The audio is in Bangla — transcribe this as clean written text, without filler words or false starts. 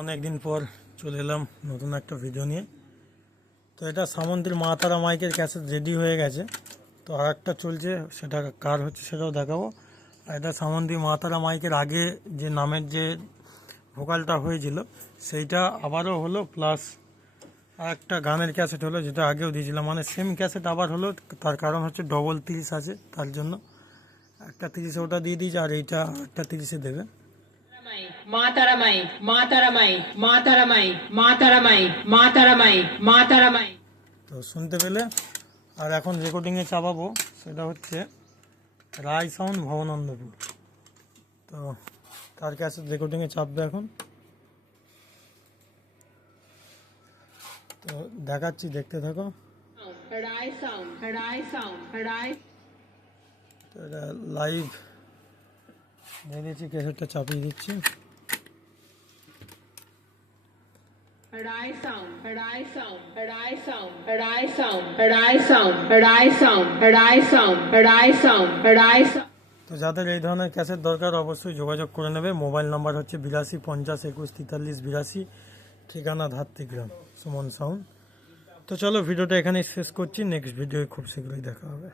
অনেকদিন পর চলে এলাম নতুন একটা ভিডিও নিয়ে। তো এটা সামন্তীর মা তারা মাইকের ক্যাসেট রেডি হয়ে গেছে। তো আর একটা চলছে, সেটা কার হচ্ছে সেটাও দেখাবো। আর এটা সামন্তী মা তারা মাইকের আগে যে নামের যে ভোকালটা হয়েছিল সেইটা আবারও হলো, প্লাস আর একটা গানের ক্যাসেট হলো যেটা আগেও দিয়েছিলাম, মানে সেম ক্যাসেট আবার হলো। তার কারণ হচ্ছে ডবল 30 আছে, তার জন্য একটা 30 ওটা দিয়ে দিয়েছে, আর এইটা একটা 30-এ দেবে। মাতারামাই মাতারামাই মাতারামাই মাতারামাই মাতারামাই মাতারামাই। তো শুনতে পেলে। আর এখন রেকর্ডিংয়ে চাপাবো, সেটা হচ্ছে রায় সাউন্ড ভবনন্দপুর। তো তার কাছে রেকর্ডিংয়ে চাপবে এখন। তো দেখাচ্ছি, দেখতে থাকো। রায় সাউন্ড রায় সাউন্ড রায়। তো এটা লাইভ দিয়ে দিচ্ছি, ক্যাসেটটা চাপিয়ে দিচ্ছি। রায় সাউন্ড রায় সাউন্ড রায় সাউন্ড রায় সাউন্ড রায় সাউন্ড রায় সাউন্ড রায় সাউন্ড রায় সাউন্ড রায় সাউন্ড। তো যাদের এই ধরনের ক্যাসেট দরকার অবশ্যই যোগাযোগ করে নেবে। মোবাইল নাম্বার হচ্ছে 8250214382, ঠিকানা ধাত্রীগ্রাম, সুমন সাউন্ড। তো চলো ভিডিওটা এখানেই শেষ করছি, নেক্সট ভিডিও খুব শীঘ্রই দেখা হবে।